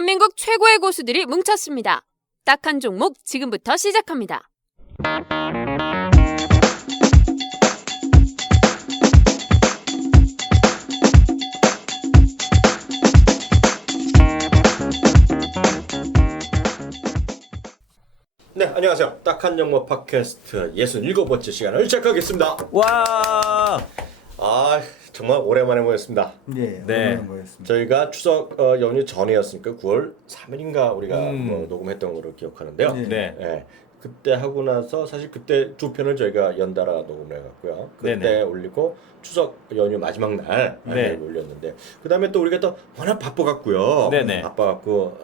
대한민국 최고의 고수들이 뭉쳤습니다. 딱 한 종목 지금부터 시작합니다. 네, 안녕하세요. 딱한 종목 팟캐스트 67번째 시간을 시작하겠습니다. 와. 정말 오랜만에 모였습니다. 네, 네. 오랜만에 모였습니다. 저희가 추석 연휴 전이었으니까 9월 3일인가 우리가 녹음했던 걸로 기억하는데요. 네. 네, 그때 하고 나서 사실 그때 두 편을 저희가 연달아 녹음을 해갖고요. 그때 네네. 올리고 추석 연휴 마지막 날 네. 올렸는데 그 다음에 또 우리가 또 워낙 바빠갖고요. 네네. 바빠갖고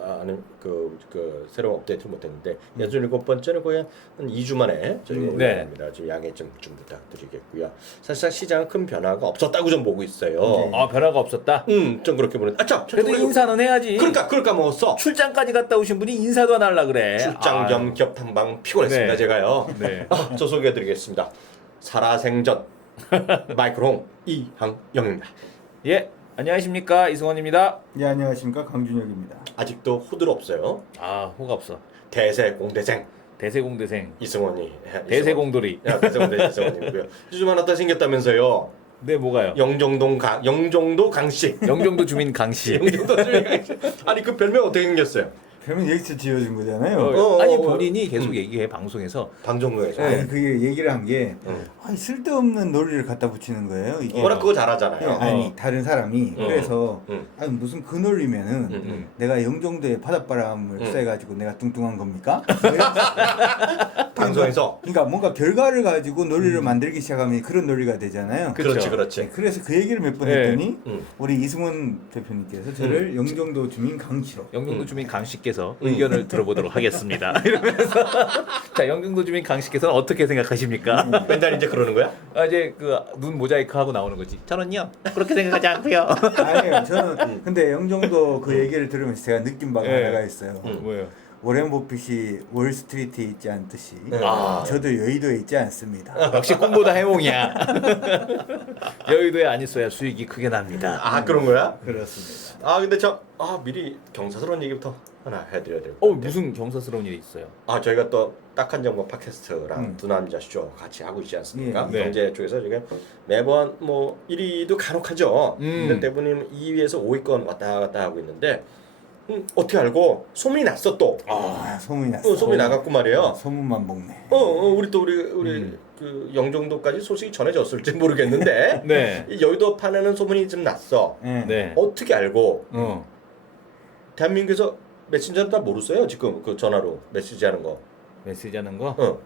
그 새로운 업데이트를 못했는데 67번째는 거의 한 2주 만에 저희가 네. 올려갑니다. 좀 양해 좀 부탁드리겠고요. 사실상 시장은 큰 변화가 없었다고 좀 보고 있어요. 변화가 없었다. 좀 그렇게 보는데 그래도 인사는 해야지. 그러니까 먹었어. 출장까지 갔다 오신 분이 인사도 안 하려 그래. 출장 겸 기업 탐방 피곤했습니다. 네. 제가요. 네. 저 소개해드리겠습니다. 살아생전 마이크롱 이항영입니다. 예. 안녕하십니까 이승원입니다. 네, 안녕하십니까 강준혁입니다. 아직도 호들 없어요. 호가 없어. 대세공대생 대세공대생. 이승원이. 대세공돌이. 대세공대생 이승원이고요. 요즘 하나 더 생겼다면서요. 네 뭐가요? 영종도 강씨. 영종도 주민 강씨. 영종도 주민 강씨. 아니 그 별명 어떻게 생겼어요? 별명 여기서 지어준 거잖아요. 아니 본인이 계속 얘기해 방송에서. 방송국에서. 아니 그게 얘기를 한 게 응. 쓸데없는 논리를 갖다 붙이는 거예요. 이게 워낙 그거 잘하잖아요. 아니 다른 사람이 그래서 아니 무슨 그 논리면은 내가 영종도에 바닷바람을 쐬가지고 내가 뚱뚱한 겁니까? 방송에서. 그러니까 뭔가 결과를 가지고 논리를 만들기 시작하면 그런 논리가 되잖아요. 그렇지. 네, 그래서 그 얘기를 몇 번 네. 했더니 음. 우리 이승원 대표님께서 저를 영종도 주민 강씨로 영종도 주민 강씨께서 의견을 들어보도록 하겠습니다. 이러면서 자 영종도 주민 강씨께서는 어떻게 생각하십니까? 맨날 이제 그러는 거야? 이제 그 눈 모자이크 하고 나오는 거지. 저는요 그렇게 생각하지 않고요. 아니에요. 저는 근데 영종도 그 얘기를 들으면서 제가 느낀 바가 네. 하나가 있어요. 뭐예요? 워렌 버핏이 월스트리트에 있지 않듯이 아. 저도 여의도에 있지 않습니다. 역시 꿈보다 해몽이야. 여의도에 안 있어야 수익이 크게 납니다. 그런 거야? 그렇습니다. 근데 미리 경사스러운 얘기부터 하나 해드려야 될 것 같아요. 무슨 경사스러운 일이 있어요? 저희가 또 딱한 정보 팟캐스트랑 두 남자 쇼 같이 하고 있지 않습니까? 예. 네. 경제 쪽에서 지금 매번 뭐 1위도 간혹 하죠. 근데 대부분 2위에서 5위권 왔다 갔다 하고 있는데 어떻게 알고 소문이 났어 또. 소문이 났어. 소문이 나갔고 말이에요. 소문만 먹네. 우리 그 영종도까지 소식이 전해졌을지 모르겠는데 네. 이 여의도 판에는 소문이 좀 났어. 네. 어떻게 알고? 어. 대한민국에서 메신저는 다 모르세요 지금 그 전화로 메시지하는 거. 메시지하는 거.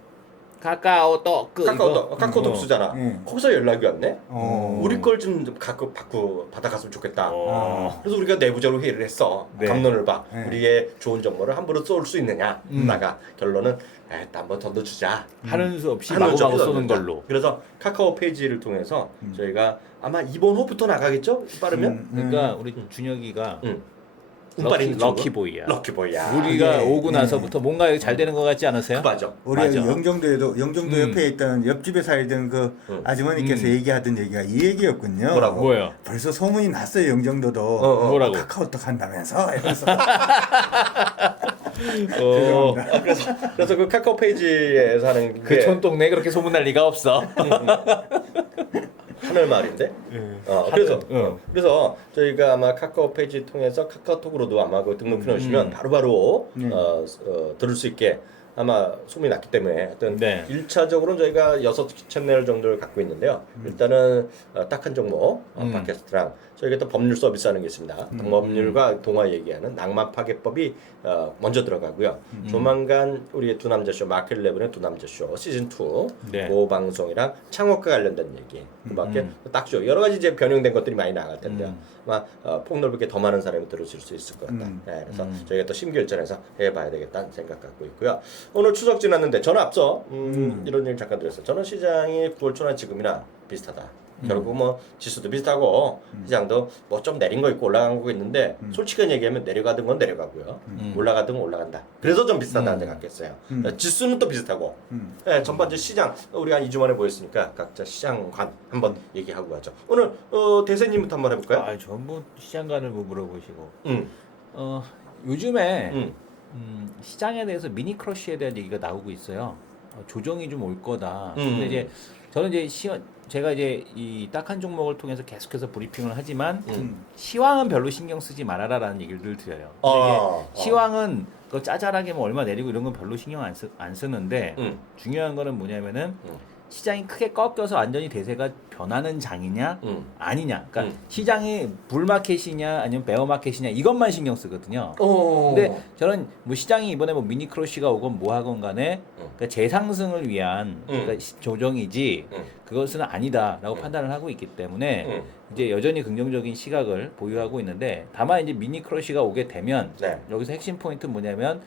카카오톡 이거? 쓰잖아. 응. 거기서 연락이 왔네. 어. 우리 걸 좀 가끔 받아갔으면 좋겠다. 어. 그래서 우리가 내부적으로 회의를 했어. 네. 감론을 봐. 네. 우리의 좋은 정보를 함부로 쏠 수 있느냐. 나가 결론은 한번 던져주자. 하는 수 없이 하는 마구마구 수 없이 쏘는 던져주자. 걸로. 그래서 카카오 페이지를 통해서 저희가 아마 이번 호부터 나가겠죠? 빠르면. 그러니까 우리 준혁이가 운빨인 럭키보이야. 럭키보이야. 우리가 예, 오고 예. 나서부터 뭔가 잘 되는 것 같지 않으세요? 맞아. 우리가 맞아. 영종도 옆에 있던 옆집에 살던 그 아주머니께서 얘기하던 얘기가 이 얘기였군요. 뭐라고? 뭐예요? 벌써 소문이 났어요 영종도도. 뭐라고? 카카오톡 한다면서 이러면서. 그래서 그 카카오 페이지에서 하는 그 촌동네 그렇게 소문날 리가 없어. 하늘마을인데. 그래서 저희가 아마 카카오 페이지 통해서 카카오톡으로도 아마 그 등록해 놓으시면 바로바로 들을 수 있게 아마 소문이 났기 때문에 어떤 네. 1차적으로는 저희가 6채널 정도를 갖고 있는데요. 일단은 딱한 종목 팟캐스트랑 저희가 또 법률 서비스 하는 게 있습니다. 법률과 동화 얘기하는 낭만 파괴법이 먼저 들어가고요. 조만간 우리의 두 남자 쇼 마켓레븐의 두 남자 쇼 시즌 2 네. 그 방송이랑 창업과 관련된 얘기 그밖에 딱쇼 여러 가지 이제 변형된 것들이 많이 나갈 텐데요. 아마 폭넓게 더 많은 사람이 들으실 수 있을 것 같다. 네, 그래서 저희가 또 심결전해서 해봐야 되겠다는 생각 갖고 있고요. 오늘 추석 지났는데 저는 앞서 이런 얘기 잠깐 드렸어요. 저는 시장이 9월 초나 지금이나 비슷하다. 결국 뭐 지수도 비슷하고 시장도 뭐 좀 내린 거 있고 올라간 거 있는데 솔직히 얘기하면 내려가던 건 내려가고요. 올라가던 건 올라간다. 그래서 좀 비슷하다는 생각했어요. 지수는 또 비슷하고 네, 전반적 시장 우리 한 2주 만에 보였으니까 각자 시장관 한번 얘기하고 가죠. 오늘 대세님부터 한번 해볼까요? 전부 시장관을 뭐 물어보시고. 요즘에 음. 시장에 대해서 미니 크러쉬에 대한 얘기가 나오고 있어요. 조정이 좀 올 거다. 음. 근데 이제 저는 이제 제가 이제 이 딱한 종목을 통해서 계속해서 브리핑을 하지만 시황은 별로 신경 쓰지 말아라라는 얘기를 늘 드려요. 근데 이게 시황은 그 짜잘하게 뭐 얼마 내리고 이런 건 별로 신경 안 쓰는데 중요한 거는 뭐냐면은 시장이 크게 꺾여서 완전히 대세가 변하는 장이냐 아니냐. 그러니까 시장이 불마켓이냐 아니면 베어마켓이냐 이것만 신경 쓰거든요. 근데 저는 뭐 시장이 이번에 뭐 미니 크러쉬가 오건 뭐 하건 간에 그러니까 재상승을 위한 그러니까 조정이지 그것은 아니다라고 판단을 하고 있기 때문에 이제 여전히 긍정적인 시각을 보유하고 있는데 다만 이제 미니 크러쉬가 오게 되면 네. 여기서 핵심 포인트는 뭐냐면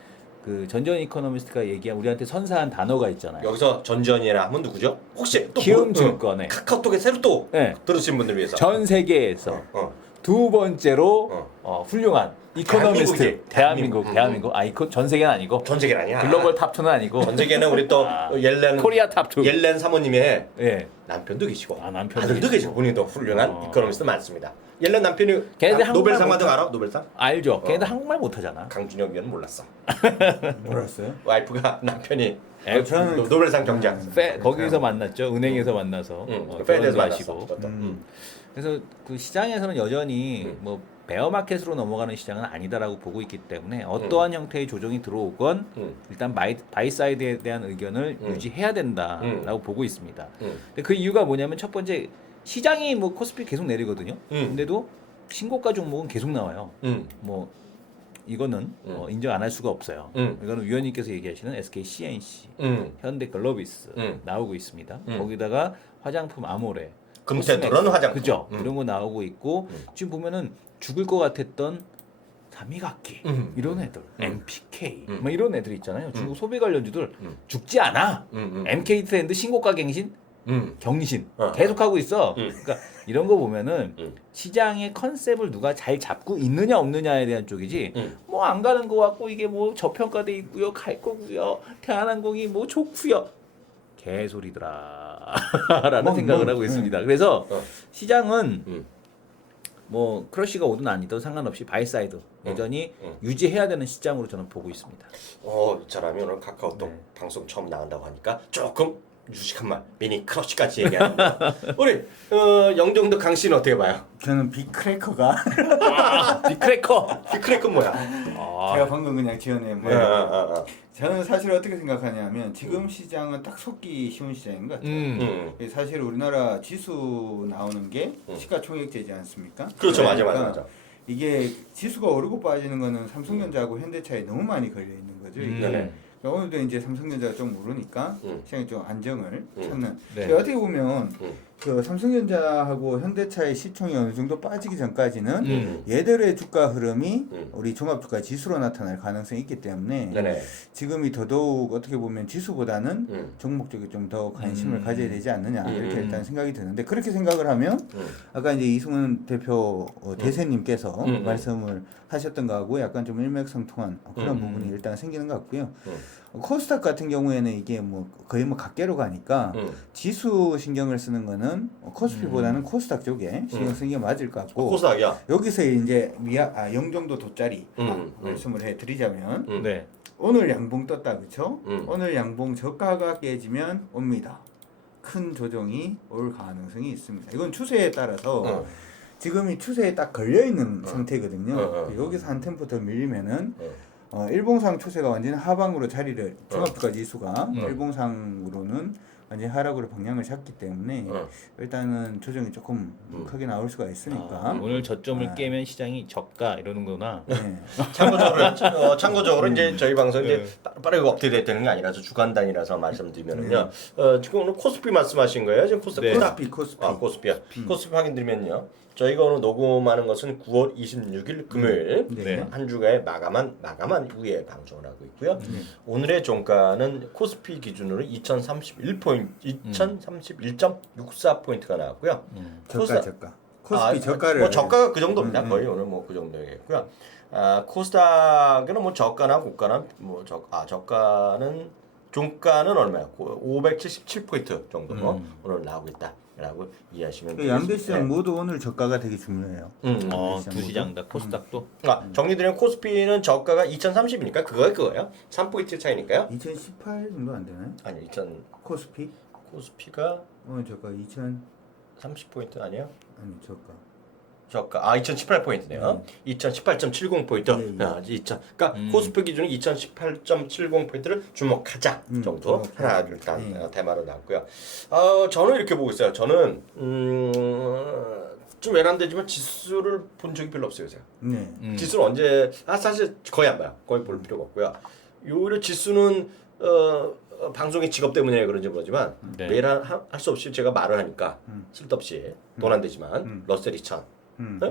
그 전전 이코노미스트가 얘기한 우리한테 선사한 단어가 있잖아요. 여기서 전전이라 하면 누구죠? 혹시 또 키움증권에 카카오톡에 새로 또 네. 들으신 분들 위해서 전 세계에서 두 번째로 훌륭한 이코노미스트 대한민국 이코 전 세계는 아니고 전 세계는 아니야. 글로벌 탑2는 아니고 전 세계는 우리 또 옐렌 코리아 탑2 옐렌 사모님의 예. 남편도 계시고 남편도 아들도 계시고 본인도 훌륭한 이코노미스트 많습니다. 옐렌 남편이 걔네들 노벨상 한국말 받은 거 알아? 노벨상? 알죠. 걔네들 한국말 못하잖아. 강준혁 위원은 몰랐어. 몰랐어요? 와이프가 남편이 저는 노벨상 경제학. 거기서 만났죠. 은행에서 만나서 페드에서 결혼도 만났어. 하시고. 그래서 그 시장에서는 여전히 뭐 베어마켓으로 넘어가는 시장은 아니다라고 보고 있기 때문에 어떠한 형태의 조정이 들어오건 일단 바이 사이드에 대한 의견을 유지해야 된다라고 보고 있습니다. 근데 그 이유가 뭐냐면 첫 번째 시장이 뭐 코스피 계속 내리거든요. 근데도 신고가 종목은 계속 나와요. 뭐 이거는 인정 안 할 수가 없어요. 이거는 위원님께서 얘기하시는 SK CNC, 현대글로비스 나오고 있습니다. 거기다가 화장품 아모레, 금태도런 화장품. 그죠? 이런 거 나오고 있고 지금 보면은 죽을 것 같았던 다미각기 이런 애들, MPK 뭐 이런 애들 있잖아요. 중국 소비 관련주들 죽지 않아. MK 트렌드 신고가 갱신, 경신 계속 하고 있어. 그러니까 이런 거 보면은 시장의 컨셉을 누가 잘 잡고 있느냐 없느냐에 대한 쪽이지. 뭐 안 가는 거 같고 이게 뭐 저평가돼 있고요, 갈 거고요. 대한항공이 뭐 좋고요. 개소리더라라는 생각을 하고 있습니다. 그래서 시장은 뭐 크러쉬가 오든 아니든 상관없이 바이사이드 여전히 유지해야 되는 시장으로 저는 보고 있습니다. 이 사람이 오늘 카카오톡 방송 처음 나간다고 하니까 조금 유식한 말 미니 크러쉬까지 얘기합니다. 우리 영종도 강 씨는 어떻게 봐요? 저는 빅크래커가 빅크래커. 빅크래커 뭐야? 제가 방금 그냥 지어낸 뭐 저는 사실 어떻게 생각하냐면 지금 시장은 딱 속기 쉬운 시장인 것 같아요. 사실 우리나라 지수 나오는 게 시가총액제지 않습니까? 그렇죠, 그러니까 맞아. 이게 지수가 오르고 빠지는 거는 삼성전자하고 현대차에 너무 많이 걸려 있는 거죠. 이게. 그러니까 오늘도 이제 삼성전자가 좀 오르니까 시장이 좀 안정을 찾는. 네. 어떻게 보면 그 삼성전자하고 현대차의 시총이 어느 정도 빠지기 전까지는 얘들의 주가 흐름이 우리 종합주가 지수로 나타날 가능성이 있기 때문에 지금이 더더욱 어떻게 보면 지수보다는 종목 쪽에 좀 더 관심을 가져야 되지 않느냐 이렇게 일단 생각이 드는데 그렇게 생각을 하면 아까 이제 이승훈 대표 대세님께서 말씀을 하셨던 거하고 약간 좀 일맥상통한 그런 부분이 일단 생기는 것 같고요. 코스닥 같은 경우에는 이게 뭐 거의 뭐 각계로 가니까 지수 신경을 쓰는 거는 코스피보다는 코스닥 쪽에 신경 쓰는 게 맞을 것 같고 코스닥이야. 여기서 이제 영종도 돗자리 말씀을 해드리자면 네. 오늘 양봉 떴다 그쵸? 오늘 양봉 저가가 깨지면 옵니다. 큰 조정이 올 가능성이 있습니다. 이건 추세에 따라서 지금 이 추세에 딱 걸려있는 상태거든요. 여기서 한 템포 더 밀리면은 일봉상 추세가 완전히 하방으로 자리를 종합주가 지수가 일봉상으로는 완전히 하락으로 방향을 잡기 때문에 일단은 조정이 조금 크게 나올 수가 있으니까 오늘 저점을 깨면 시장이 저가 이러는구나. 네. 참고적으로 이제 저희 방송 이제 빠르게 업데이트 되는 게 아니라서 주간 단위라서 말씀드리면은요. 지금 오늘 코스피 말씀하신 거예요? 지금 코스닥. 코스피. 코스피야. 코스피 확인드리면요. 저희가 오늘 녹음하는 것은 9월 26일 금요일 한 주가의 마감한 후에 방송을 하고 있고요. 오늘의 종가는 코스피 기준으로 2031.64포인트가 나왔고요. 저가. 코스피 저가를 뭐 저가가 그 정도입니다. 거의 오늘 뭐 그 정도겠고요. 코스닥에는 뭐 저가나 고가나 저가는 종가는 얼마야? 577포인트 정도 오늘 나오고 있다라고 이해하시면 되겠습니다. 양대 시장 모두 오늘 저가가 되게 중요해요. 두 시장 다 코스닥도. 정리드리면 코스피는 저가가 2030이니까 그거예요. 3포인트 차이니까요. 2018 정도 안 되나요? 아니 코스피가 오늘 저가 2000 30포인트 아니에요? 아니 저가. 저가 2018포인트네요. 2018.70포인트. 그러니까 코스피 기준은 2018.70포인트를 주목하자 정도 하나 일단 대마로 나왔고요. 저는 이렇게 보고 있어요. 저는 좀 외람되지만 지수를 본 적이 별로 없어요. 제가. 지수를 언제 사실 거의 안 봐요. 거의 볼 필요가 없고요. 오히려 지수는 방송의 직업 때문에 그런지 모르지만 매일 할 수 없이 제가 말을 하니까 쓸데없이 돈 안 되지만 러셀 2000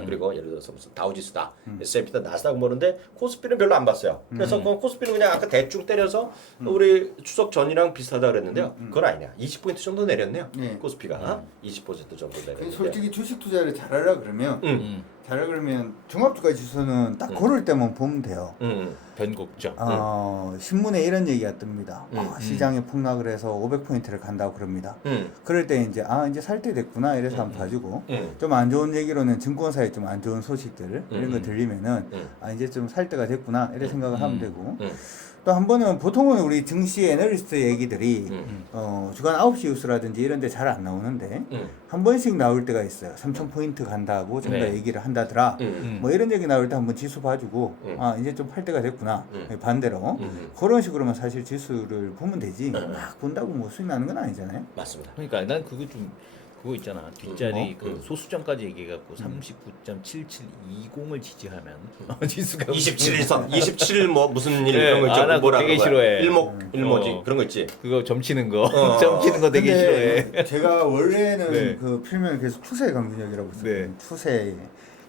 그리고 예를 들어서 무슨 다우지수다, S&P다, 나스닥 모르는데 코스피는 별로 안 봤어요. 그래서 그 코스피는 그냥 아까 대충 때려서 우리 추석 전이랑 비슷하다 그랬는데요. 그건 아니냐. 20포인트 정도 내렸네요. 코스피가 20% 정도 내렸는데. 솔직히 주식 투자를 잘하라 그러면 종합주가 지수는 딱 고를 때만 보면 돼요. 변곡점. 신문에 이런 얘기가 뜹니다. 시장에 폭락을 해서 500포인트를 간다고 그럽니다. 그럴 때 이제 이제 살 때 됐구나 이래서 한번 봐주고 좀 안 좋은 얘기로는 증권사에 좀 안 좋은 소식들 이런 거 들리면은 이제 좀 살 때가 됐구나 이래 생각을 하면 되고 또 한 번은 보통은 우리 증시 애널리스트 얘기들이 주간 9시 뉴스라든지 이런 데 잘 안 나오는데 한 번씩 나올 때가 있어요. 3,000포인트 간다고 전부 다 얘기를 한다더라. 뭐 이런 얘기 나올 때 한번 지수 봐주고 이제 좀 팔 때가 됐구나. 반대로 그런 식으로만 사실 지수를 보면 되지 막 본다고 뭐 수익 나는 건 아니잖아요. 맞습니다. 그러니까 난 그거 있잖아. 뒷자리 그 소수점까지 얘기해갖고 39.7720을 지지하면 지수가 27일선 27 뭐 무슨 일 그런 거 있죠. 나 그거 되게 싫어해. 일모지 그런 거 있지. 그거 점치는 거 점치는 거 되게 싫어해. 제가 원래는 그 필명을 계속 추세 강균형이라고 했어요. 추세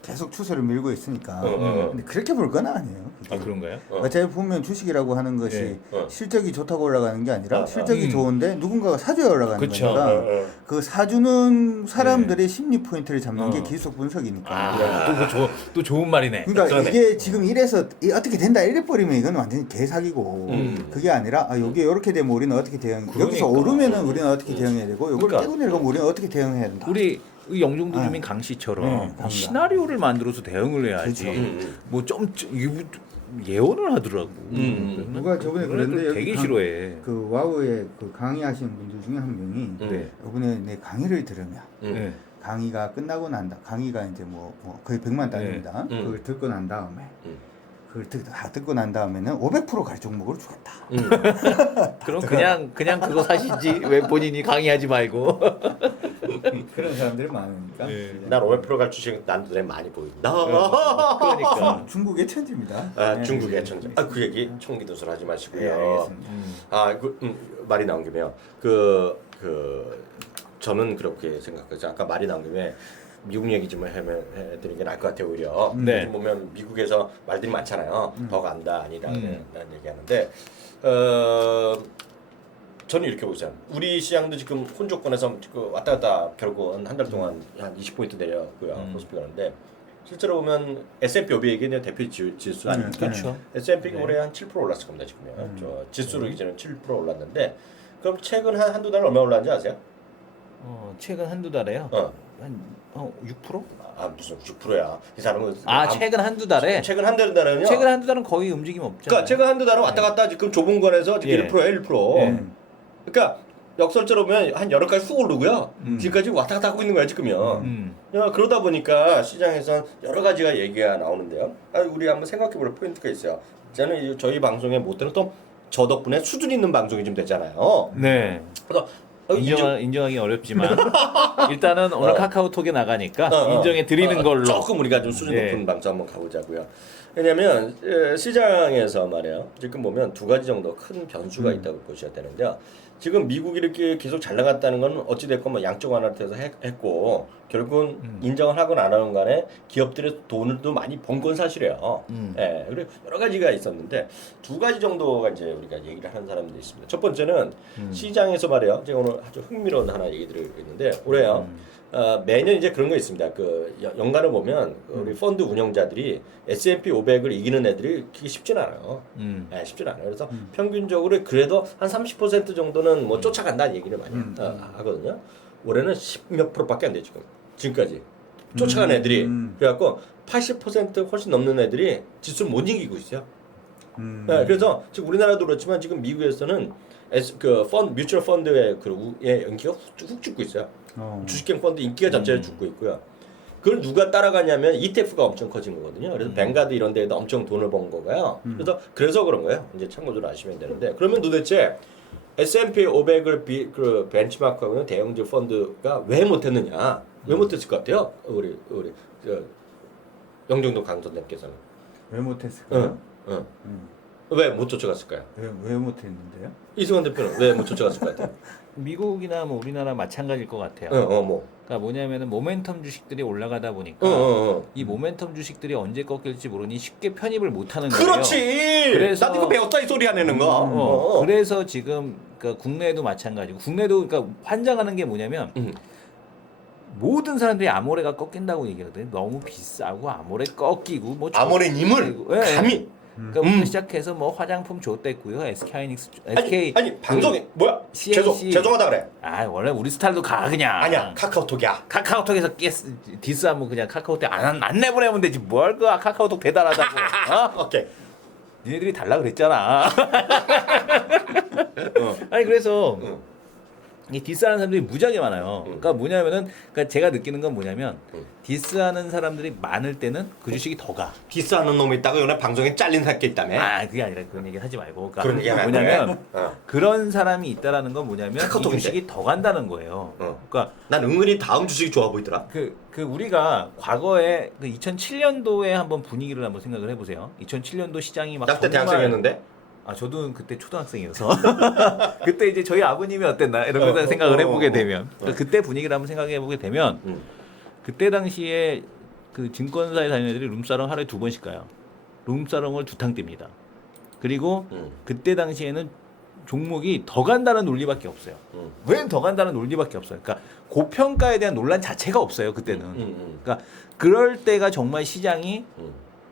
계속 추세를 밀고 있으니까. 근데 그렇게 볼 건 아니에요. 그런가요? 어차피 보면 주식이라고 하는 것이 실적이 좋다고 올라가는 게 아니라 실적이 좋은데 누군가가 사줘야 올라가는 거니까 그 사주는 사람들의 심리 포인트를 잡는 게 기술 분석이니까. 또 좋은 말이네. 그러니까 이게 지금 이래서 어떻게 된다 이래 버리면 이건 완전히 개사기고 그게 아니라 여기 이렇게 되면 우리는 어떻게 여기서 오르면은 우리는 어떻게 대응해야 되고 이걸 깨고 내려가면 우리는 어떻게 대응해야 된다. 우리 영종도 주민 강 씨처럼 시나리오를 만들어서 대응을 해야지. 뭐 좀 예언을 하더라고. 누가 저번에 그랬는데 되게 싫어해. 그 와우에 그 강의하시는 분들 중에 한 명이 이번에 내 강의를 들으면 강의가 끝나고 난다. 강의가 이제 뭐 거의 100만 단위입니다. 그걸 듣고 난 다음에 그걸 다 듣고 난 다음에는 500%갈 종목으로 주겠다. 그럼 그냥 그거 사시지 왜 본인이 강의하지 말고. 그런 사람들이 많으니까. 난 500%갈 주식 난 눈에 많이 보인다. 그러니까 중국의 천지입니다. 중국의 천재. 그 얘기 총기도술 하지 마시고요. 네, 알겠습니다. 말이 나온 김에요. 저는 그렇게 생각하죠. 아까 말이 나온 김에 미국 얘기 좀 해드리는 게 나을 것 같아요. 오히려 요즘 보면 미국에서 말들이 많잖아요. 더 간다 아니다 라는 얘기하는데 저는 이렇게 보잖아요. 우리 시장도 지금 혼조권에서 왔다 갔다 결국은 한 달 동안 한 20포인트 내렸고요. 코스피 가는데 실제로 보면 S&P 500이 대표 지수 아닙니까? 그렇죠. S&P가 올해 한 7% 올랐을 겁니다. 지금요. 저 지수로 기준은 7% 올랐는데 그럼 최근 한두 달 얼마 올랐는지 아세요? 최근 한두 달에요. 한 6%? 무슨 6%야. 이 사람은 최근 한두 달에? 최근 한두 달은요. 최근 한두 달은 거의 움직임 없잖아요. 그러니까 최근 한두 달은 왔다 갔다 지금 좁은 거에서 지금 1%야 1%. 그러니까 역설적으로 보면 한 여러 가지 훅 오르고요. 지금까지 왔다 갔다 하고 있는 거야 지금요. 그러다 보니까 시장에서 여러 가지가 얘기가 나오는데요. 우리 한번 생각해볼 포인트가 있어요. 저는 저희 방송에 못 들은 또 저 덕분에 수준 있는 방송이 좀 되잖아요. 네. 그래서 인정하기 어렵지만 일단은 오늘 카카오톡에 나가니까 인정해 드리는 걸로 조금 우리가 좀 수준 높은 방송 한번 가보자고요. 왜냐하면 시장에서 말이에요. 지금 보면 두 가지 정도 큰 변수가 있다고 보셔야 되는데요. 지금 미국이 이렇게 계속 잘 나갔다는 건 어찌됐건 뭐 양쪽 완화돼서 했고 결국은 인정을 하건 안 하건 간에 기업들의 돈을도 많이 번 건 사실이에요. 그리고 여러 가지가 있었는데 두 가지 정도가 이제 우리가 얘기를 하는 사람들이 있습니다. 첫 번째는 시장에서 말이에요. 제가 오늘 아주 흥미로운 하나 얘기 드리고 있는데 올해요. 매년 이제 그런 거 있습니다. 그 연간을 보면 우리 펀드 운영자들이 S&P 500을 이기는 애들이 그게 쉽진 않아요. 네, 쉽진 않아요. 그래서 평균적으로 그래도 한 30% 정도는 뭐 쫓아간다는 얘기를 많이 하거든요. 올해는 10몇 %밖에 안 돼 지금까지 쫓아간 애들이 그래갖고 80% 훨씬 넘는 애들이 지수를 못 이기고 있어요. 네, 그래서 지금 우리나라도 그렇지만 지금 미국에서는 뮤추얼 펀드의 인기가 훅 죽고 있어요. 주식형 펀드 인기가 전체를 죽고 있고요. 그걸 누가 따라가냐면 ETF가 엄청 커진 거거든요. 그래서 뱅가드 이런 데에다 엄청 돈을 번 거고요. 그래서 그런 거예요. 이제 참고적으로 아시면 되는데 그러면 도대체 S&P 500을 그 벤치마크하고는 대형주 펀드가 왜 못했느냐? 왜 못했을 것 같아요? 우리 영종도 강선생께서는 왜 못했을까요? 왜 못 쫓아갔을까요? 왜 못했는데요? 이승환 대표는 왜 못 쫓아갔을 것 같아요? 미국이나 뭐 우리나라 마찬가지일 것 같아요. 뭐. 그러니까 뭐냐면은 모멘텀 주식들이 올라가다 보니까 이 모멘텀 주식들이 언제 꺾일지 모르니 쉽게 편입을 못하는 거예요. 그렇지. 그래서 나도 이거 배웠다 이 소리 하내는 거. 그래서 지금 그러니까 국내도 마찬가지고 국내도 그러니까 환장하는 게 뭐냐면 모든 사람들이 아모레가 꺾인다고 얘기하거든요. 너무 비싸고 아모레 꺾이고 뭐 아모레님을 예. 감히. 그러니까 시작해서 뭐 화장품 줬댔고요. SK 아니 방송에 뭐야? CNC. 죄송하다 그래. 아 원래 우리 스타일도 가 그냥. 아니야 카카오톡이야. 카카오톡에서 디스하면 그냥 카카오톡 안 내보내면 되지 뭘 그 카카오톡 대단하다고. 오케이. 니네들이 달라 그랬잖아. 아니 그래서 이 디스하는 사람들이 무지하게 많아요. 그러니까 뭐냐면은 그러니까 제가 느끼는 건 뭐냐면 디스하는 사람들이 많을 때는 그 주식이 더 가. 디스하는 놈이 있다고 이번에 방송에 잘린 새끼 있다며. 아 그게 아니라 그런 얘기 하지 말고. 그러니까 그런 얘기 하면 뭐냐면 그래? 그런 사람이 있다라는 건 뭐냐면 이 카카오톡인데? 주식이 더 간다는 거예요. 그러니까 난 은근히 다음 주식이 좋아 보이더라. 그 우리가 과거에 그 2007년도에 한번 분위기를 한번 생각을 해보세요. 2007년도 시장이 막 나 그때 대학생이었는데. 아 저도 그때 초등학생이어서 그때 이제 저희 아버님이 어땠나 이런 거 생각을 해보게 되면 그때 분위기를 한번 생각해 보게 되면 그때 당시에 그 증권사에 다니는 애들이 룸사롱 하루에 2번씩 가요. 룸사롱을 2탕 띱니다. 그리고 그때 당시에는 종목이 더 간다는 논리밖에 없어요. 왜 더 간다는 논리밖에 없어요. 그러니까 고평가에 대한 논란 자체가 없어요. 그때는. 그러니까 그럴 때가 정말 시장이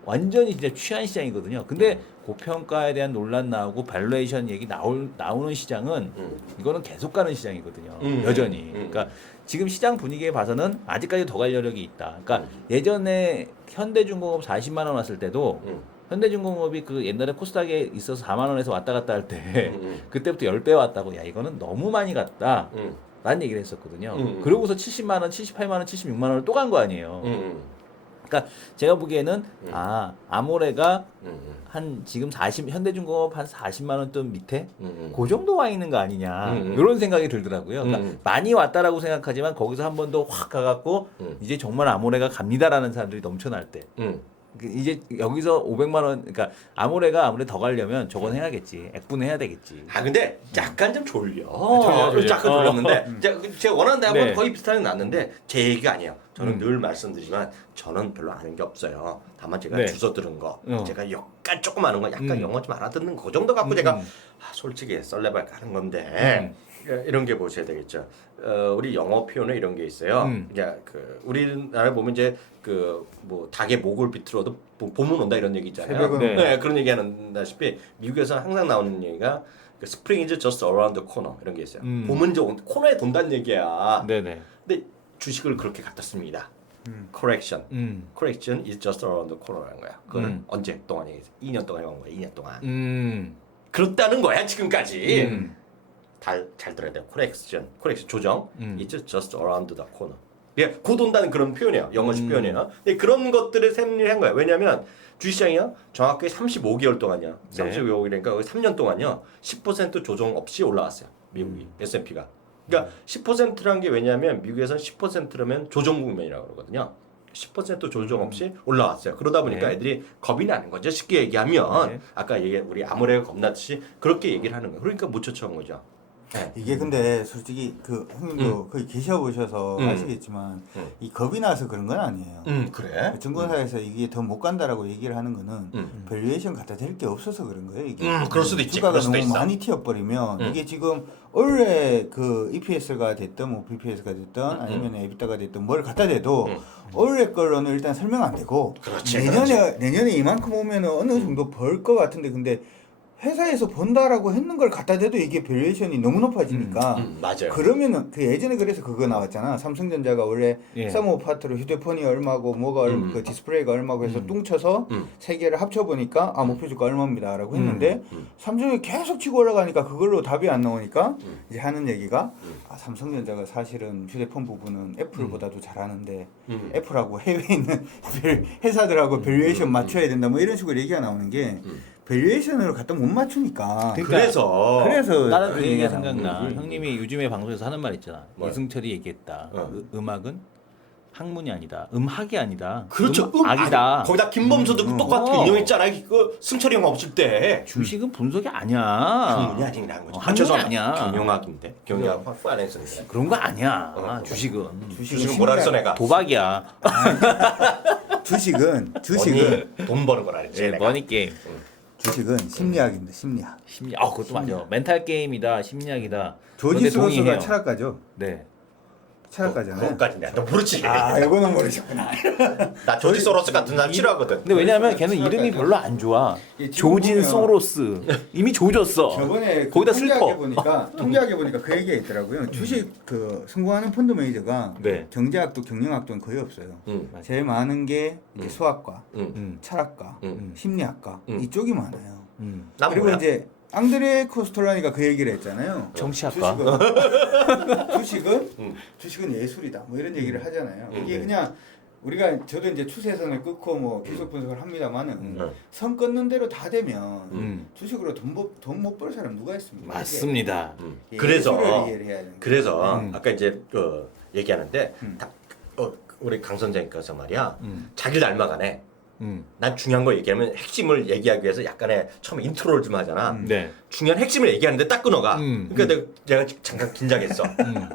완전히 진짜 취한 시장이거든요. 근데 고평가에 대한 논란 나오고 밸류에이션 얘기 나오는 시장은 이거는 계속 가는 시장이거든요. 여전히. 그러니까 지금 시장 분위기에 봐서는 아직까지 더 갈 여력이 있다. 그러니까 예전에 현대중공업 40만 원 왔을 때도 현대중공업이 그 옛날에 코스닥에 있어서 4만 원에서 왔다 갔다 할 때 그때부터 10배 왔다고 야 이거는 너무 많이 갔다. 라는 얘기를 했었거든요. 그러고서 70만 원, 78만 원, 76만 원을 또 간 거 아니에요. 그러니까 제가 보기에는 아모레가 한 지금 현대중공업 한 40만 원 돈 밑에 그 정도 와 있는 거 아니냐 이런 생각이 들더라고요. 그러니까 많이 왔다라고 생각하지만 거기서 한 번 더 확 가갖고 이제 정말 아모레가 갑니다라는 사람들이 넘쳐날 때 이제 여기서 500만 원 그러니까 아모레가 아무래도 더 가려면 저건 해야겠지. 액분해야 되겠지. 아 근데 약간 좀 졸려. 졸려. 약간 졸렸는데 제가 원하는 대학은 네. 거의 비슷하게 났는데 제 얘기가 아니에요. 저는 늘 말씀드리지만 저는 별로 아는 게 없어요. 다만 제가 네. 주워 들은 거, 제가 약간 조금 아는 거, 약간 영어 좀 알아듣는 거 정도 갖고 제가 솔직히 썰레발 까는 건데 이런 게 보셔야 되겠죠. 우리 영어 표현에 이런 게 있어요. 이제 그 우리나라에 보면 이제 그 뭐 닭의 목을 비틀어도 봄은 온다 이런 얘기 있잖아요. 네. 네, 그런 얘기 하는다시피 미국에서는 항상 나오는 얘기가 Spring is just around the corner 이런 게 있어요. 봄은 이제 코너에 돈다는 얘기야. 네네. 근데 주식을 그렇게 갖다 씁니다. Correction. Correction is just around the corner라는 거야. 그거는 언제 동안 얘기했어? 2년 동안 해온 거야. 2년 동안. 그렇다는 거야 지금까지. 잘 들어야 돼. Correction 조정. It's just around the corner. 예, 곧 온다는 그런 표현이에요. 영어식 표현이에요. 근데 그런 것들을 셈리한 거예요. 왜냐하면 주식시장이요 정확히 35개월 동안요. 35개월이니까 3년 동안요 10% 조정 없이 올라왔어요. 미국이 S&P가. 그러니까 10%란 게 왜냐하면 미국에서는 10%라면 조정 국면이라고 그러거든요. 10% 조정 없이 올라왔어요. 그러다 보니까 애들이 겁이 나는 거죠. 쉽게 얘기하면 아까 우리 아모레가 겁났듯이 그렇게 얘기를 하는 거예요. 그러니까 못 쫓아온 거죠. 네. 이게 근데 솔직히 그 형님도 거기 계셔보셔서 아시겠지만 이 겁이 나서 그런 건 아니에요. 그래? 증권사에서 이게 더 못 간다라고 얘기를 하는 거는 밸류에이션 갖다 댈 게 없어서 그런 거예요. 이게 그럴 수도 있지. 주가가 그럴 수도 너무 있어. 많이 튀어버리면 이게 지금 원래 그 EPS가 됐든 뭐 BPS가 됐든 아니면 EBITDA가 됐든 뭘 갖다 대도 원래 걸로는 일단 설명 안 되고 그렇지, 내년에 이만큼 오면은 어느 정도 벌 것 같은데 근데 회사에서 번다라고 했는 걸 갖다 대도 이게 밸류에이션이 너무 높아지니까 맞아요. 그러면은 그 예전에 그래서 그거 나왔잖아. 삼성전자가 원래 예. 서머 파트로 휴대폰이 얼마고 뭐가 그 디스플레이가 얼마고 해서 뚱쳐서 세 개를 합쳐 보니까 아 목표 주가 얼마입니다라고 했는데 삼성이 계속 치고 올라가니까 그걸로 답이 안 나오니까 이제 하는 얘기가 아, 삼성전자가 사실은 휴대폰 부분은 애플보다도 잘하는데 애플하고 해외에 있는 회사들하고 밸류에이션 맞춰야 된다 뭐 이런 식으로 얘기가 나오는 게 밸류에이션으로 갖다 못 맞추니까 그래서 나는 그 그런 얘기가 얘기가 생각나. 나오는 거지. 형님이 요즘에 방송에서 하는 말 있잖아. 뭐야? 이승철이 얘기했다. 어. 음악은 학문이 아니다. 음악이 아니다. 그렇죠. 악이다. 아니, 거기다 김범수도 똑같은 인용했잖아. 그 승철이 형 없을 때. 주식은 분석이 아니야. 학문이 아니라는 거지. 학문이 죄송합니다. 아니야. 경영학인데. 경영학 확보 안 했었는데. 그런 거 아니야. 주식은. 주식은 뭐라 했어 내가? 도박이야. 주식은 언니 돈 버는 거라 그랬지. 내가. 머니 게임. 주식은 심리학입니다. 심리학. 심리. 아, 그것도 맞아. 멘탈 게임이다. 심리학이다. 조지 그런데 소로스가 동의해요. 철학가죠. 네. 철학가잖아요. 그것까지 내가 너 모르지. 아, 이거는 모르셨구나. 나 조지 소로스 같은 사람 싫어하거든. 근데 왜냐면 걔는 이름이 별로 안 좋아. 예, 지금 조진 보면 소로스. 이미 조졌어. 저번에 그 거기다 통계학에 슬퍼. 보니까 통계학에 보니까 그 얘기가 있더라고요. 주식 그 성공하는 펀드 매니저가 네. 경제학도 경영학도는 거의 없어요. 제일 많은 게 이제 수학과, 철학과, 심리학과 이쪽이 많아요. 난 그리고 뭐야? 이제 앙드레 코스톨라니가 그 얘기를 했잖아요. 정치학과. 주식은 예술이다. 뭐 이런 얘기를 하잖아요. 이게 그냥 우리가 저도 이제 추세선을 끊고 뭐 기술 분석을 합니다만은 선 끊는 대로 다 되면 주식으로 돈 못 벌 사람 누가 있습니까? 맞습니다. 이게 그래서 예술을 이해를 해야 되는 그래서 아까 이제 얘기하는데 우리 강 선생님께서 말이야 자기를 닮아가네. 난 중요한 거 얘기하면 핵심을 얘기하기 위해서 약간의 처음에 인트로를 좀 하잖아. 네. 중요한 핵심을 얘기하는데 딱 끊어가. 그러니까 내가 잠깐 긴장했어.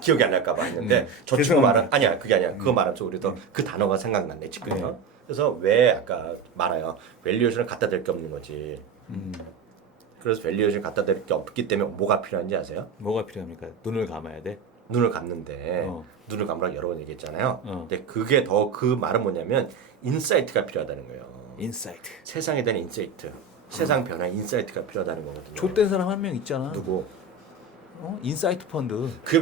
기억이 안 날까 봐 했는데 저 친구 죄송합니다. 말은 아니야 그게 아니야. 그거 말하면서 우리도 그 단어가 생각났네 지금. 그래서 왜 아까 말아요. 밸류에이션을 갖다 댈 게 없는 거지. 그래서 밸류에이션 갖다 댈 게 없기 때문에 뭐가 필요한지 아세요? 뭐가 필요합니까? 눈을 감아야 돼. 눈을 감는데 어. 눈을 감으라고 여러 번 얘기했잖아요. 어. 근데 그게 더 그 말은 뭐냐면 인사이트가 필요하다는 거예요. 인사이트. 세상에 대한 인사이트, 세상 변화에 인사이트가 필요하다는 거거든요. 좆된 사람 한 명 있잖아. 누구? 인사이트 펀드. 그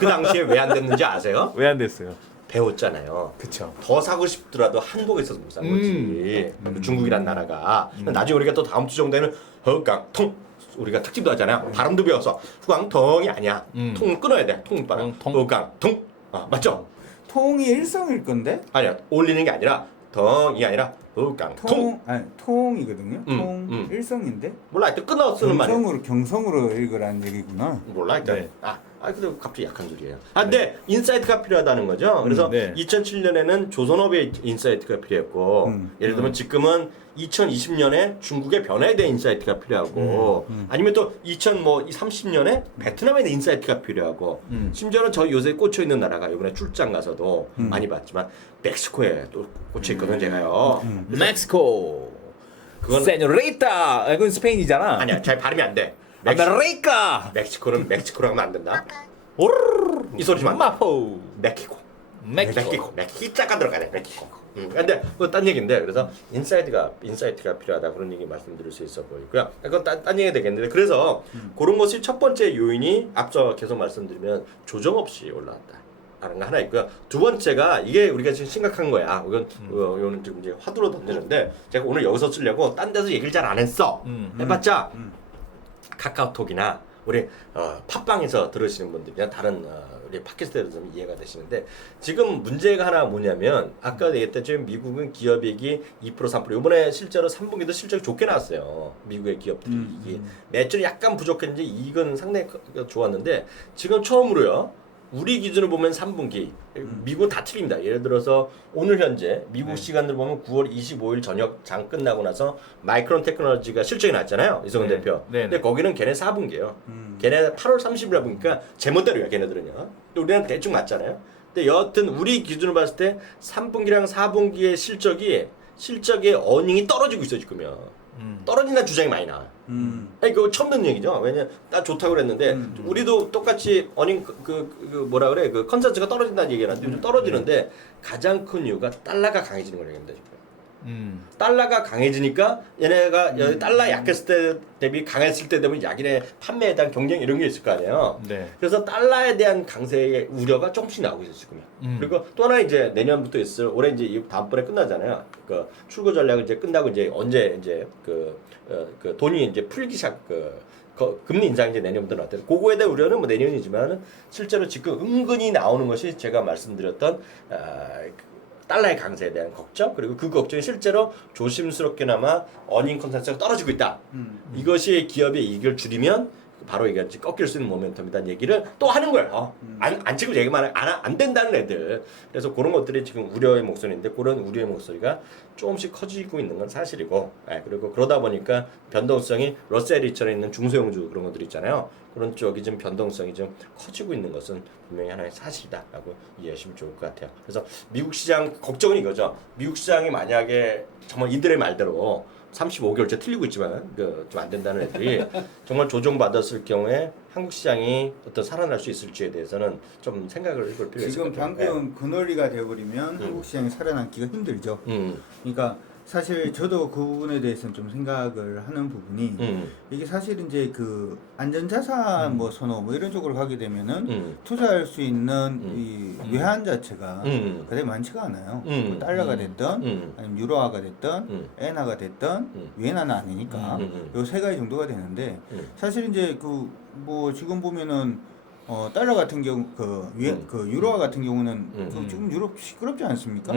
당시에 왜 안 됐는지 아세요? 왜 안 됐어요? 배웠잖아요. 그쵸. 더 사고 싶더라도 한국에 있어서 못 산 거지. 중국이란 나라가. 나중에 우리가 또 다음 주 정도에는 허강통 우리가 특집도 하잖아요. 발음도 배워서 후강통이 아니야. 통 끊어야 돼. 통 발음. 허강통. 맞죠? 통이 일성일 건데 아니야. 올리는 게 아니라 덩이 아니라 허강통. 통이거든요. 통 일성인데 몰라. 하여튼 끊어 쓰는 말이야. 경성으로 읽으라는 얘기구나. 몰라 일단 네. 근데 갑자기 약한 소리예요. 근데 인사이트가 필요하다는 거죠. 그래서 네. 2007년에는 조선업의 인사이트가 필요했고 예를 들면 지금은 2020년에 중국의 변화에 대한 인사이트가 필요하고 아니면 또 2030년에 베트남에 대한 인사이트가 필요하고 심지어는 저 요새 꽂혀 있는 나라가 이번에 출장 가서도 많이 봤지만 멕시코에 또 꽂혀 있거든요, 제가요. 멕시코. 그건- 세뇨리타. 이건 스페인이잖아. 아니야, 잘 발음이 안 돼. 아메리카. 멕시코는 멕시코라고 하면 안 된다. 이 소리 좀 안 나. 마포. 멕시코. 멕시코. 멕시코가 들어가야 돼. 멕시코. 근데 그거 딴 얘기인데 그래서 인사이트가 필요하다 그런 얘기 말씀드릴 수 있어 보이고요. 그건 딴 얘기 되겠는데 그래서 그런 것이 첫 번째 요인이 앞서 계속 말씀드리면 조정 없이 올라왔다. 라는 거 하나 있고요. 두 번째가 이게 우리가 지금 심각한 거야. 이거는 지금 이제 화두로 던지는데 제가 오늘 여기서 쓰려고 딴 데서 얘기를 잘 안 했어. 해봤자 카카오톡이나 우리 팟빵에서 들으시는 분들이나 다른 우리 팟캐스트에서 좀 이해가 되시는데 지금 문제가 하나 뭐냐면 아까 얘기했던 미국은 기업이익이 2% 3% 이번에 실제로 3분기도 실적이 좋게 나왔어요. 미국의 기업들이 이게 매출이 약간 부족했는지 이익은 상당히 좋았는데 지금 처음으로요. 우리 기준으로 보면 3분기 미국은 다 틀립니다. 예를 들어서 오늘 현재 미국 시간으로 보면 9월 25일 저녁 장 끝나고 나서 마이크론 테크놀로지가 실적이 났잖아요. 이성훈 대표. 네. 근데 거기는 걔네 4분기예요. 걔네 8월 30일이라 보니까 제멋대로야 걔네들은요. 우리는 대충 맞잖아요. 근데 여하튼 우리 기준으로 봤을 때 3분기랑 4분기의 실적의 어닝이 떨어지고 있어 지금요. 떨어진다는 주장이 많이 나와요. 아니 그거 처음 듣는 얘기죠. 왜냐면 나 좋다고 그랬는데 우리도 똑같이 어닝 그 뭐라 그래 그 컨센서스가 떨어진다는 얘기가 나는데 요즘 떨어지는데 가장 큰 이유가 달러가 강해지는 걸 얘기합니다 지금. 달러가 강해지니까 얘네가 달러 약했을 때 대비 강했을 때 되면 자기네 판매에 대한 경쟁 이런 게 있을 거 아니에요. 네. 그래서 달러에 대한 강세의 우려가 조금씩 나오고 있어요 지금. 그리고 또 하나 이제 내년부터 있을 올해 이제 다음번에 끝나잖아요. 그 출구 전략을 이제 끝나고 이제 언제 이제 그 돈이 이제 풀기 시작 금리 인상이 이제 내년부터 나왔대요. 그거에 대한 우려는 뭐 내년이지만 실제로 지금 은근히 나오는 것이 제가 말씀드렸던 달러의 강세에 대한 걱정 그리고 그 걱정이 실제로 조심스럽게나마 어닝 컨센서스가 떨어지고 있다. 이것이 기업의 이익을 줄이면 바로 이게 꺾일 수 있는 모멘텀이다는 얘기를 또 하는 거예요. 안 지금 얘기만 안 된다는 애들. 그래서 그런 것들이 지금 우려의 목소리인데 그런 우려의 목소리가 조금씩 커지고 있는 건 사실이고 그리고 그러다 보니까 변동성이 러셀 2000에 있는 중소형주 그런 것들 있잖아요. 그런 쪽이 좀 변동성이 좀 커지고 있는 것은 분명히 하나의 사실이다라고 이해하시면 좋을 것 같아요. 그래서 미국 시장 걱정은 이거죠. 미국 시장이 만약에 정말 이들의 말대로 35개월째 틀리고 있지만 좀 안 된다는 애들이 정말 조정받았을 경우에 한국 시장이 어떤 살아날 수 있을지에 대해서는 좀 생각을 해볼 필요가 있을 지금 것 같아요. 방금 그 논리가 되어버리면 한국 시장이 살아남기가 힘들죠. 그러니까 사실 저도 그 부분에 대해서는 좀 생각을 하는 부분이 이게 사실 이제 그 안전자산 뭐 선호 뭐 이런 쪽으로 가게 되면은 투자할 수 있는 이 외환 자체가 그다지 많지가 않아요. 뭐 달러가 됐든 아니면 유로화가 됐든 엔화가 됐든 위엔화는 아니니까 요 세 가지 정도가 되는데 사실 이제 그 뭐 지금 보면은 달러 같은 경우 그 유로화 같은 경우는 지금 유럽 시끄럽지 않습니까?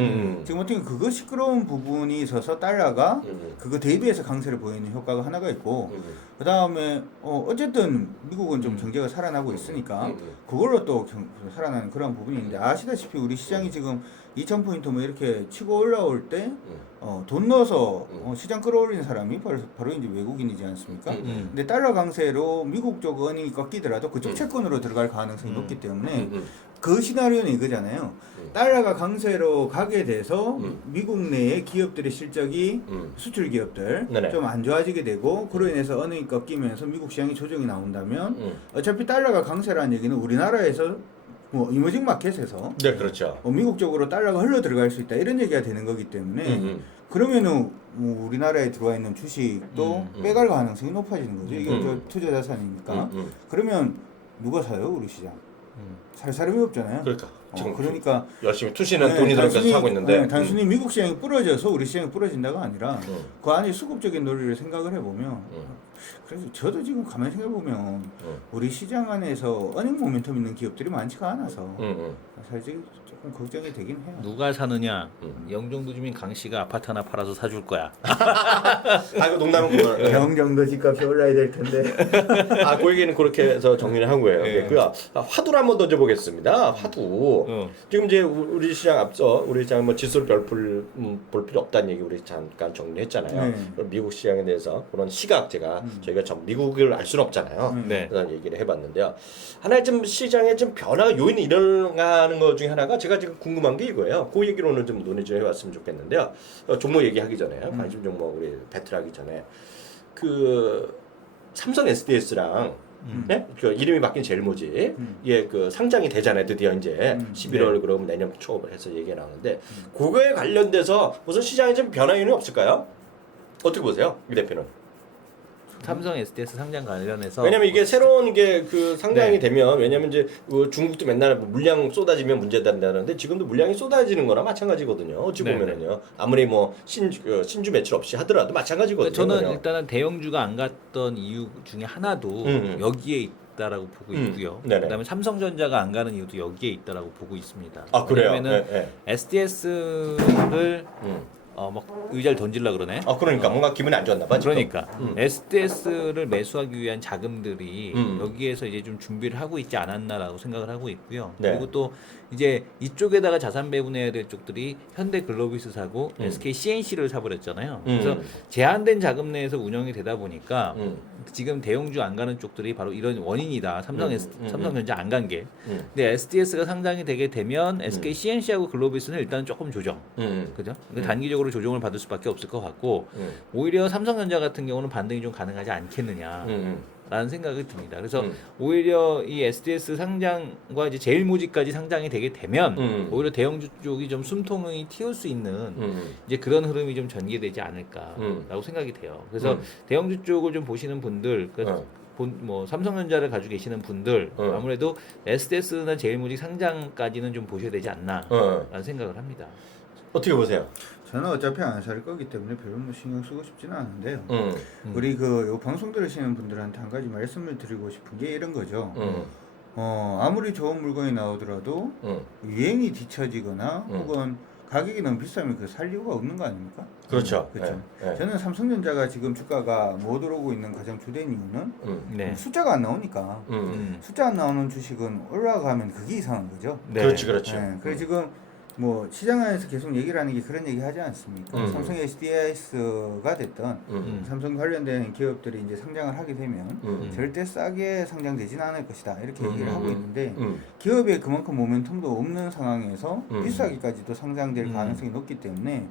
지금 어떻게 그거 시끄러운 부분이 있어서 달러가 그거 대비해서 강세를 보이는 효과가 하나가 있고 그 다음에 어쨌든 미국은 좀 경제가 살아나고 있으니까 그걸로 또 살아나는 그런 부분이 있는데 아시다시피 우리 시장이 지금 2,000포인트 뭐 이렇게 치고 올라올 때 돈 넣어서 시장 끌어올리는 사람이 바로 이제 외국인이지 않습니까? 근데 달러 강세로 미국 쪽 은행이 꺾이더라도 그쪽 채권으로 들어갈 가능성이 높기 때문에 그 시나리오는 이거잖아요. 달러가 강세로 가게 돼서 미국 내의 기업들의 실적이 수출 기업들 좀 안 좋아지게 되고 그로 인해서 은행이 꺾이면서 미국 시장이 조정이 나온다면 어차피 달러가 강세라는 얘기는 우리나라에서 뭐 이머징 마켓에서 네, 그렇죠. 미국 쪽으로 달러가 흘러 들어갈 수 있다 이런 얘기가 되는 거기 때문에 그러면은 뭐 우리나라에 들어와 있는 주식도 빼갈 가능성이 높아지는 거죠. 이게 저 투자 자산이니까. 그러면 누가 사요, 우리 시장? 살 사람이 없잖아요. 그러니까 지금 그러니까 열심히 투시는 돈이 들어가서 사고 있는데 단순히 미국 시장이 부러져서 우리 시장이 부러진다가 아니라 그 안에 수급적인 논리를 생각을 해보면 그래서 저도 지금 가만히 생각해보면 우리 시장 안에서 은행 모멘텀 있는 기업들이 많지가 않아서 사실 조금 걱정이 되긴 해요. 누가 사느냐? 영종도 주민 강 씨가 아파트 하나 팔아서 사줄 거야. 이거 농담이구나. 경 정도 집값이 올라야 될 텐데. 그 얘기는 그렇게 해서 정리를 한 거예요. 화두를 한번 던져보겠습니다. 화두. 지금 이제 우리 시장 앞서 우리 시장 뭐 지수를 볼 필요 없다는 얘기 우리 잠깐 정리했잖아요. 미국 시장에 대해서 그런 시각 저희가 미국을 알 수는 없잖아요. 그래서 얘기를 해봤는데요. 하나의 좀 시장에 좀 변화가 요인이 일어나는 것 중에 하나가 제가 지금 궁금한 게 이거예요. 그 얘기를 오늘 좀 논의 좀 해봤으면 좋겠는데요. 종목 얘기하기 전에 관심 종목 우리 배틀하기 전에 그 삼성 SDS랑 네? 그 이름이 바뀐 젤모지 이게 그 상장이 되잖아요. 드디어 이제 11월 그럼 내년 초에 해서 얘기가 나오는데 그거에 관련돼서 무슨 시장에 좀 변화 요인이 없을까요? 어떻게 보세요, 이 대표는? 삼성 SDS 상장 관련해서 왜냐면 이게 새로운 게 그 상장이 되면 왜냐면 이제 중국도 맨날 물량 쏟아지면 문제된다는데 지금도 물량이 쏟아지는 거나 마찬가지거든요. 어찌 보면은요. 아무리 뭐 신주 매출 없이 하더라도 마찬가지거든요. 저는 그냥. 일단은 대형주가 안 갔던 이유 중에 하나도 여기에 있다라고 보고 있고요. 그다음에 삼성전자가 안 가는 이유도 여기에 있다라고 보고 있습니다. 그래요? 왜냐면은 SDS를 막 의자를 던질라 그러네. 그러니까 뭔가 기분이 안 좋았나 봐. 그러니까 SDS를 매수하기 위한 자금들이 여기에서 이제 좀 준비를 하고 있지 않았나라고 생각을 하고 있고요. 그리고 또 이제 이쪽에다가 자산 배분해야 될 쪽들이 현대글로비스 사고 SK CNC를 사버렸잖아요. 그래서 제한된 자금 내에서 운영이 되다 보니까 지금 대형주 안 가는 쪽들이 바로 이런 원인이다. 삼성전자 안 간 게. 음. 근데 SDS가 상장이 되게 되면 SK CNC하고 글로비스는 일단 조금 조정. 그죠? 그러니까 단기적으로 조정을 받을 수밖에 없을 것 같고 오히려 삼성전자 같은 경우는 반등이 좀 가능하지 않겠느냐. 라는 생각이 듭니다. 그래서 오히려 이 SDS 상장과 이제 제일모직까지 상장이 되게 되면 오히려 대형주 쪽이 좀 숨통이 틔울 수 있는 이제 그런 흐름이 좀 전개되지 않을까라고 생각이 돼요. 그래서 대형주 쪽을 좀 보시는 분들, 뭐 삼성전자를 가지고 계시는 분들 아무래도 SDS나 제일모직 상장까지는 좀 보셔야 되지 않나라는 생각을 합니다. 어떻게 보세요? 저는 어차피 안 살 거기 때문에 별로 뭐 신경 쓰고 싶지는 않은데요. 우리 요 방송 들으시는 분들한테 한 가지 말씀을 드리고 싶은 게 이런 거죠. 아무리 좋은 물건이 나오더라도 유행이 뒤처지거나 혹은 가격이 너무 비싸면 그 살 이유가 없는 거 아닙니까? 그렇죠. 그렇죠. 네. 저는 삼성전자가 지금 주가가 못 오르고 있는 가장 주된 이유는 네. 숫자가 안 나오니까. 숫자 안 나오는 주식은 올라가면 그게 이상한 거죠. 네. 그렇지, 그렇죠. 네, 그래서 지금 뭐 시장 안에서 계속 얘기를 하는 게 그런 얘기 하지 않습니까? 삼성 SDS가 됐던 삼성 관련된 기업들이 이제 상장을 하게 되면 절대 싸게 상장되지는 않을 것이다 이렇게 얘기를 하고 있는데 기업에 그만큼 모멘텀도 없는 상황에서 비싸게까지도 상장될 가능성이 높기 때문에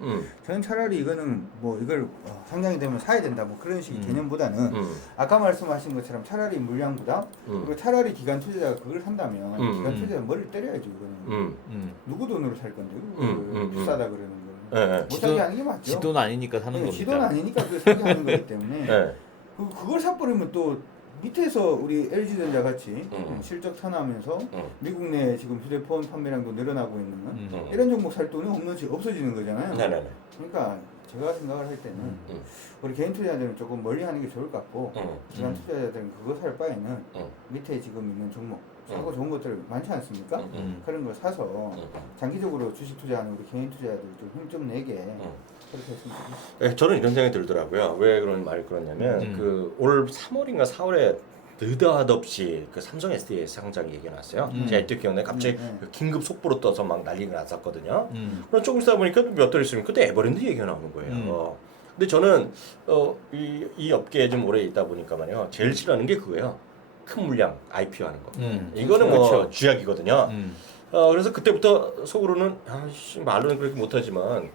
저는 차라리 이거는 뭐 이걸 상장이 되면 사야 된다 뭐 그런 식의 개념보다는 아까 말씀하신 것처럼 차라리 물량보다 그리고 차라리 기관 투자자가 그걸 산다면 기관 투자자 머리를 때려야죠 이거는 누구 돈으로 살 건데 비싸다 그러는 거는 못 사게 하는 게 맞죠. 지돈 아니니까 사는 겁니다. 지돈 아니니까 그 사게 하는 거기 때문에 그걸 사버리면 또 밑에서 우리 LG전자 같이 실적 탄하면서 미국 내 지금 휴대폰 판매량도 늘어나고 있는 이런 종목 살 돈이 없어지는 거잖아요. 그러니까 제가 생각을 할 때는 우리 개인 투자자들은 조금 멀리 하는 게 좋을 것 같고 기관 투자자들은 그거 살 바에는 밑에 지금 있는 종목 사고 좋은 것들 많지 않습니까? 그런 걸 사서 장기적으로 주식 투자하는 우리 개인 투자자들 좀 힘 좀 내게 그렇게 했으면 좋겠어요. 네, 저는 이런 생각이 들더라고요. 왜 그런 말을 그러냐면 그 올 3월인가 4월에 느닷없이 그 삼성 SDS 상장 얘기가 났어요. 제가 이때 기억나요. 갑자기 그 긴급 속보로 떠서 막 난리가 났었거든요. 그럼 조금 있다 보니까 몇 달 있으면 그때 에버랜드 얘기가 나오는 거예요. 근데 저는 이 업계에 좀 오래 있다 보니까 말이에요. 제일 싫어하는 게 그거예요. 큰 물량 IPO 하는 거. 이거는 뭐 그렇죠. 쥐약이거든요. 그래서 그때부터 속으로는 말로는 그렇게 못하지만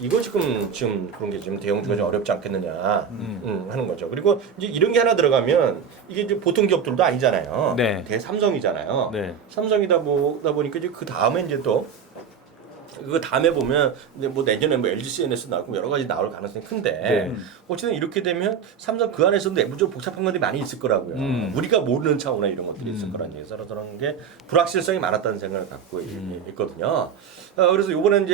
이거 지금 그런 게 지금 대형주가 좀 어렵지 않겠느냐 하는 거죠. 그리고 이제 이런 게 하나 들어가면 이게 이제 보통 기업들도 아니잖아요. 네. 대삼성이잖아요. 네. 삼성이다 보니까 이제 그 다음에 이제 또 그거 다음에 보면 이제 뭐 내년에 뭐 LG CNS 나오고 여러 가지 나올 가능성이 큰데 네. 어쨌든 이렇게 되면 삼성 그 안에서도 내부적으로 복잡한 것들이 많이 있을 거라고요. 우리가 모르는 차원의 이런 것들이 있을 거라는 얘기에서 그런 게 불확실성이 많았다는 생각을 갖고 있거든요. 그래서 이번에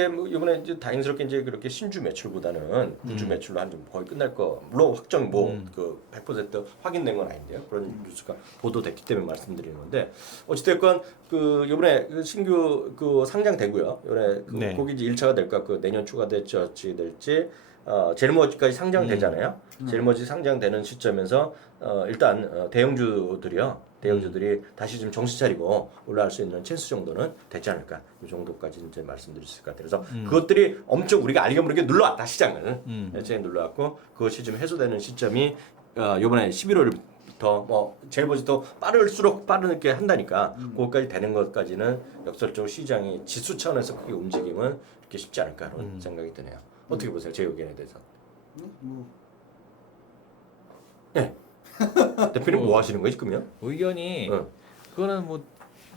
이제 다행스럽게 이제 그렇게 신주 매출보다는 구주 매출로 한 좀 거의 끝날 거 물론 확정 그 100% 확인된 건 아닌데요. 그런 뉴스가 보도됐기 때문에 말씀드리는 건데 어찌됐건 그 이번에 그 신규 그 상장되고요. 이번에 네. 거기 이제 1차가 될까 그 내년 추가될지 어찌 될지 제일모직까지 상장되잖아요. 제일모직 상장되는 시점에서 일단 대형주들이 다시 좀 정신 차리고 올라갈 수 있는 찬스 정도는 되지 않을까. 이 정도까지 이제 말씀드릴 수 있을 것 같아요. 그래서 그것들이 엄청 우리가 알게 모르게 눌러왔다 시장을. 시장에 눌러왔고 그것이 좀 해소되는 시점이 이번에 11월부터 뭐 제일모직도 빠를수록 빠르게 한다니까 그것까지 되는 것까지는 역설적으로 시장이 지수 차원에서 크게 움직임은 이렇게 쉽지 않을까 그런 생각이 드네요. 어떻게 보세요? 제 의견에 대해서. 네. 대표님 뭐 하시는 거예요 지금요? 의견이 그거는 뭐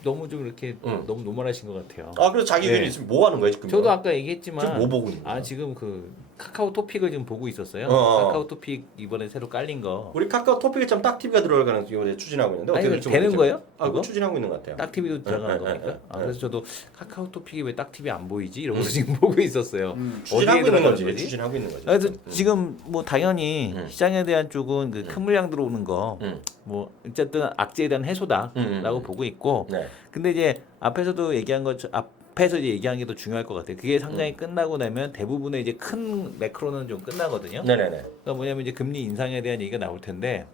너무 좀 이렇게 너무 노멀하신 것 같아요. 그래서 자기 의견이 있으면 뭐 하는 거예요 지금? 저도 아까 얘기했지만 지금 뭐 보고 있는 거예요? 지금 그 카카오 토픽을 지금 보고 있었어요. 카카오 토픽 이번에 새로 깔린 거. 우리 카카오 토픽에 참 딱TV가 들어갈 가능성이 추진하고 있는데 아니, 어떻게 될지 되는 모르겠어요. 거예요? 그거 그거? 추진하고 있는 것 같아요. 딱TV도 들어가는 겁니까? 그래서 저도 카카오 토픽이 왜 딱TV 안 보이지? 이러면서 지금 보고 있었어요. 추진하고 있는 들어가는 거지. 추진하고 있는 거지. 그래서 지금 뭐 당연히 시장에 대한 쪽은 그 큰 물량 들어오는 거 뭐 어쨌든 악재에 대한 해소다라고 보고 있고 네. 근데 이제 앞에서도 얘기한 앞에서 이제 얘기한 게 더 중요할 것 같아요. 그게 상장이 끝나고 나면 대부분의 이제 큰 매크로는 좀 끝나거든요. 네네네. 그러니까 뭐냐면 이제 금리 인상에 대한 얘기가 나올 텐데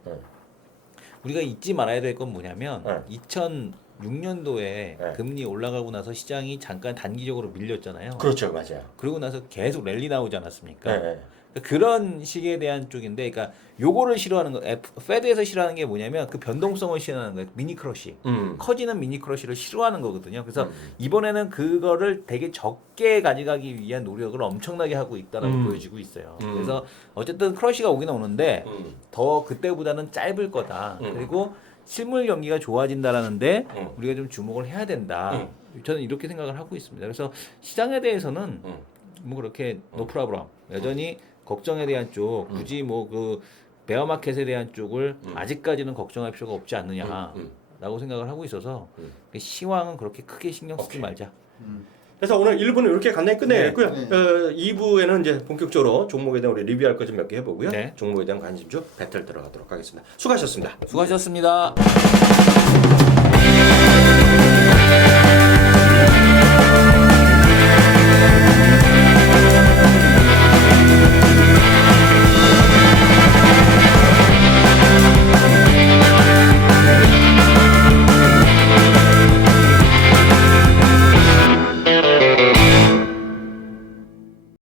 우리가 잊지 말아야 될 건 뭐냐면 2006년도에 금리 올라가고 나서 시장이 잠깐 단기적으로 밀렸잖아요. 그렇죠, 맞아요. 그러고 나서 계속 랠리 나오지 않았습니까? 네. 그런 식에 대한 쪽인데, 그러니까 요거를 싫어하는 거, 페드에서 싫어하는 게 뭐냐면 그 변동성을 싫어하는 거예요. 미니 크러쉬, 커지는 미니 크러쉬를 싫어하는 거거든요. 그래서 이번에는 그거를 되게 적게 가져가기 위한 노력을 엄청나게 하고 있다라고 보여지고 있어요. 그래서 어쨌든 크러쉬가 오긴 오는데 더 그때보다는 짧을 거다. 그리고 실물 경기가 좋아진다라는데 우리가 좀 주목을 해야 된다. 저는 이렇게 생각을 하고 있습니다. 그래서 시장에 대해서는 뭐 그렇게 노 프라브럼 여전히 걱정에 대한 쪽 굳이 뭐 그 베어마켓에 대한 쪽을 아직까지는 걱정할 필요가 없지 않느냐라고 생각을 하고 있어서 시황은 그렇게 크게 신경 쓰지 말자. 그래서 오늘 1부는 이렇게 간단히 끝내겠고요. 네. 2부에는 이제 본격적으로 종목에 대한 우리 리뷰할 거 좀 몇 개 해보고요. 네. 종목에 대한 관심주 배틀 들어가도록 하겠습니다. 수고하셨습니다. 수고하셨습니다.